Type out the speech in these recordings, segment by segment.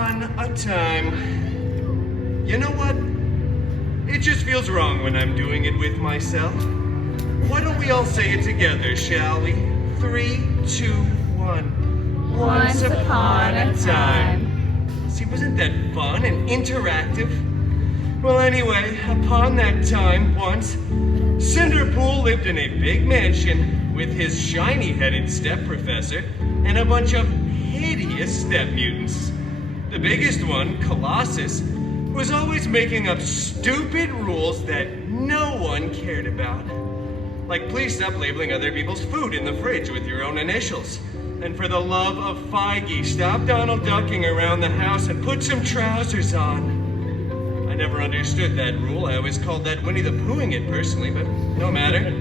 upon a time. You know what? It just feels wrong when I'm doing it with myself. Why don't we all say it together, shall we? 3, 2, 1. Once upon a time. See, wasn't that fun and interactive? Well, anyway, upon that time, once, Cinderpool lived in a big mansion with his shiny-headed step-professor and a bunch of hideous step-mutants. The biggest one, Colossus, was always making up stupid rules that no one cared about. Like, please stop labeling other people's food in the fridge with your own initials. And for the love of Feige, stop Donald Ducking around the house and put some trousers on. I never understood that rule. I always called that Winnie the Poohing it personally, but no matter.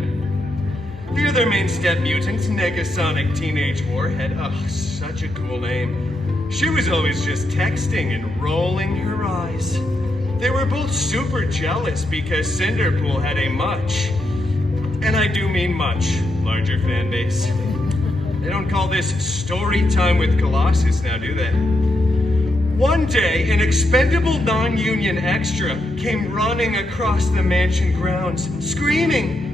The other main step mutant, Negasonic Teenage Warhead, such a cool name. She was always just texting and rolling her eyes. They were both super jealous because Cinderpool had a much, and I do mean much, larger fan base. They don't call this story time with Colossus now, do they? One day, an expendable non-union extra came running across the mansion grounds, screaming.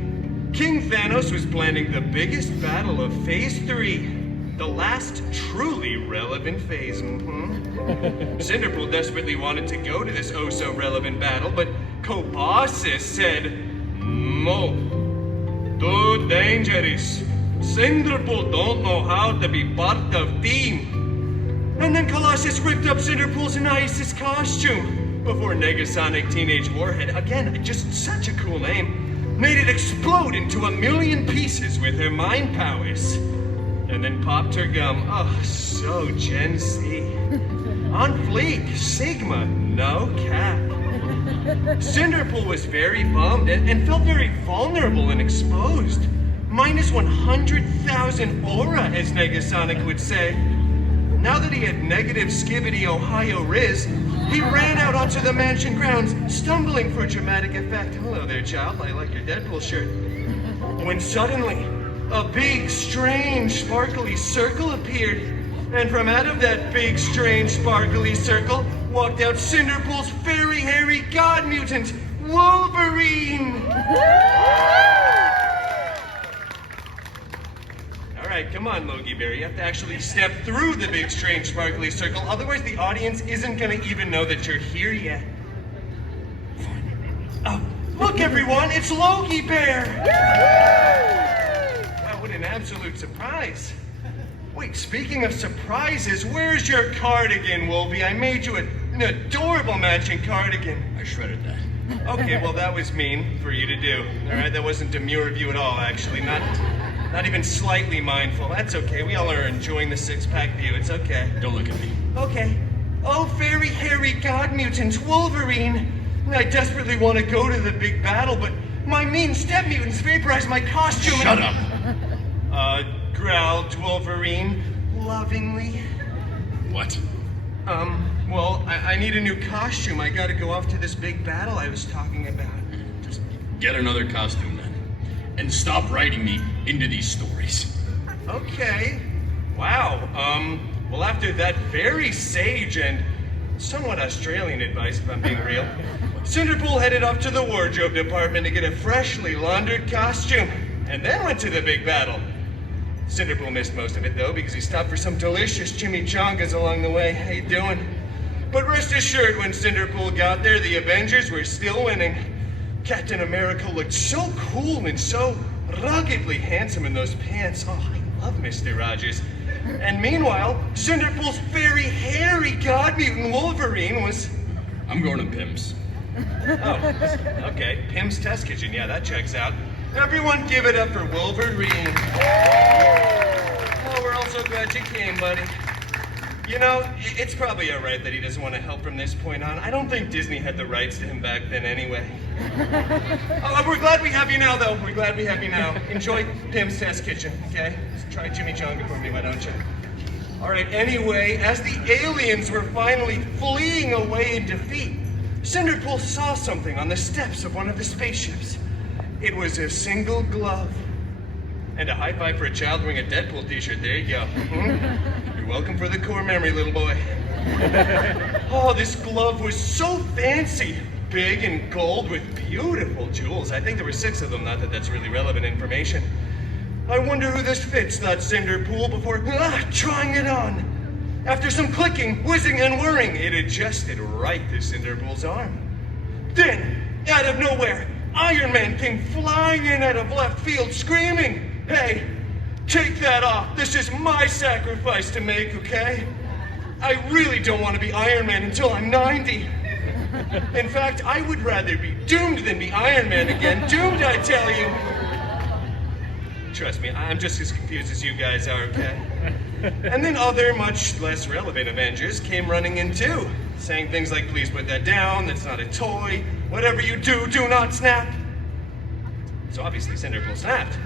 King Thanos was planning the biggest battle of Phase 3, the last truly relevant phase. Cinderpool desperately wanted to go to this oh-so-relevant battle, but Colossus said, "No, too dangerous. Cinderpool don't know how to be part of team." And then Colossus ripped up Cinderpool's nicest costume before Negasonic Teenage Warhead, again, just such a cool name, made it explode into 1,000,000 pieces with her mind powers. And then popped her gum. Oh, so Gen Z. On fleek, Sigma, no cap. Cinderpool was very bummed and felt very vulnerable and exposed. Minus 100,000 aura, as Negasonic would say. Now that he had negative Skibbity Ohio Riz, he ran out onto the mansion grounds, stumbling for dramatic effect. Hello there, child. I like your Deadpool shirt. When suddenly, a big, strange, sparkly circle appeared. And from out of that big, strange, sparkly circle walked out Cinderpool's fairy, hairy god mutant, Wolverine! Alright, come on, Logie Bear. You have to actually step through the big, strange, sparkly circle. Otherwise, the audience isn't going to even know that you're here yet. Oh, look, everyone! It's Logie Bear! Wow, what an absolute surprise. Wait, speaking of surprises, where's your cardigan, Wolvie? I made you an adorable matching cardigan. I shredded that. Okay, well, that was mean for you to do. Alright, that wasn't demure of you at all, actually. Not even slightly mindful. That's okay. We all are enjoying the six-pack view. It's okay. Don't look at me. Okay. Oh, fairy, hairy god mutant, Wolverine. I desperately want to go to the big battle, but my mean step mutants vaporized my costume. Shut up! Growled Wolverine, lovingly. What? Well, I need a new costume. I gotta go off to this big battle I was talking about. Just get another costume then. And stop writing me into these stories. Okay. Wow. Well, after that very sage and somewhat Australian advice, if I'm being real, Cinderpool headed off to the wardrobe department to get a freshly laundered costume, and then went to the big battle. Cinderpool missed most of it, though, because he stopped for some delicious chimichangas along the way. How you doing? But rest assured, when Cinderpool got there, the Avengers were still winning. Captain America looked so cool and so ruggedly handsome in those pants. Oh, I love Mr. Rogers. And meanwhile, Cinderpool's very hairy god mutant Wolverine was... I'm going to Pim's. Oh, okay. Pim's Test Kitchen. Yeah, that checks out. Everyone give it up for Wolverine. Oh, we're all so glad you came, buddy. You know, it's probably all right that he doesn't want to help from this point on. I don't think Disney had the rights to him back then anyway. Oh, we're glad we have you now, though. We're glad we have you now. Enjoy Pim's Test Kitchen, okay? Just try chimichanga for me, why don't you? All right, anyway, as the aliens were finally fleeing away in defeat, Cinderpool saw something on the steps of one of the spaceships. It was a single glove. And a high five for a child wearing a Deadpool t-shirt. There you go. You're welcome for the core memory, little boy. Oh, this glove was so fancy. Big and gold with beautiful jewels. I think there were 6 of them, not that that's really relevant information. I wonder who this fits, thought Cinderpool before trying it on. After some clicking, whizzing, and whirring, it adjusted right to Cinderpool's arm. Then, out of nowhere, Iron Man came flying in out of left field, screaming, "Hey, take that off. This is my sacrifice to make, okay? I really don't want to be Iron Man until I'm 90. In fact, I would rather be doomed than be Iron Man again. Doomed, I tell you." Trust me, I'm just as confused as you guys are, okay? And then other, much less relevant Avengers came running in too, saying things like, "Please put that down, that's not a toy. Whatever you do, do not snap." So obviously Cinderpool snapped.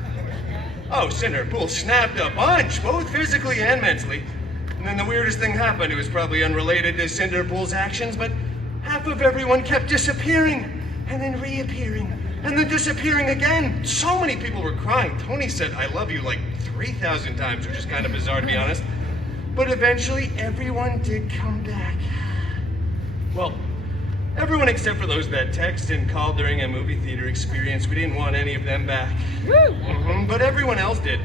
Oh, Cinderpool snapped a bunch, both physically and mentally. And then the weirdest thing happened. It was probably unrelated to Cinderpool's actions, but half of everyone kept disappearing, and then reappearing, and then disappearing again. So many people were crying. Tony said, "I love you," like 3,000 times, which is kind of bizarre to be honest. But eventually, everyone did come back. Well, everyone except for those that texted and called during a movie theater experience. We didn't want any of them back. But everyone else did.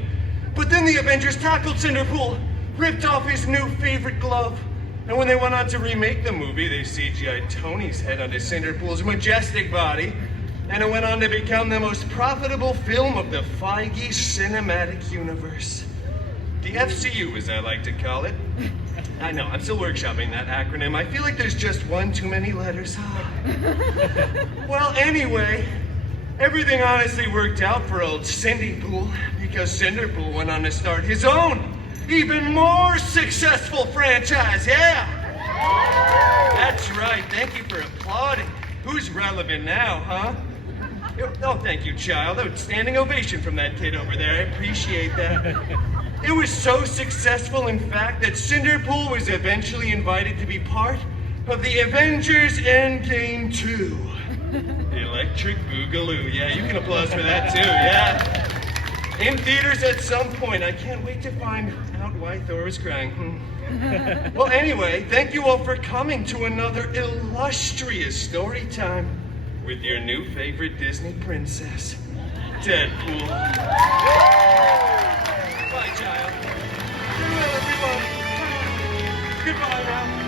But then the Avengers tackled Cinderpool, ripped off his new favorite glove. And when they went on to remake the movie, they CGI'd Tony's head onto Cinderpool's majestic body. And it went on to become the most profitable film of the Feige cinematic universe. The FCU, as I like to call it. I know, I'm still workshopping that acronym. I feel like there's just one too many letters. Well, anyway, everything honestly worked out for old Cindypool, because Cinderpool went on to start his own, even more successful franchise, yeah! That's right, thank you for applauding. Who's relevant now, huh? Oh, thank you, child. Outstanding ovation from that kid over there. I appreciate that. It was so successful, in fact, that Cinderpool was eventually invited to be part of the Avengers Endgame 2. The Electric Boogaloo. Yeah, you can applaud for that too, yeah. In theaters at some point. I can't wait to find out why Thor was crying. Well, anyway, thank you all for coming to another illustrious story time with your new favorite Disney princess, Deadpool. Bye, child. Farewell, everybody. Goodbye now.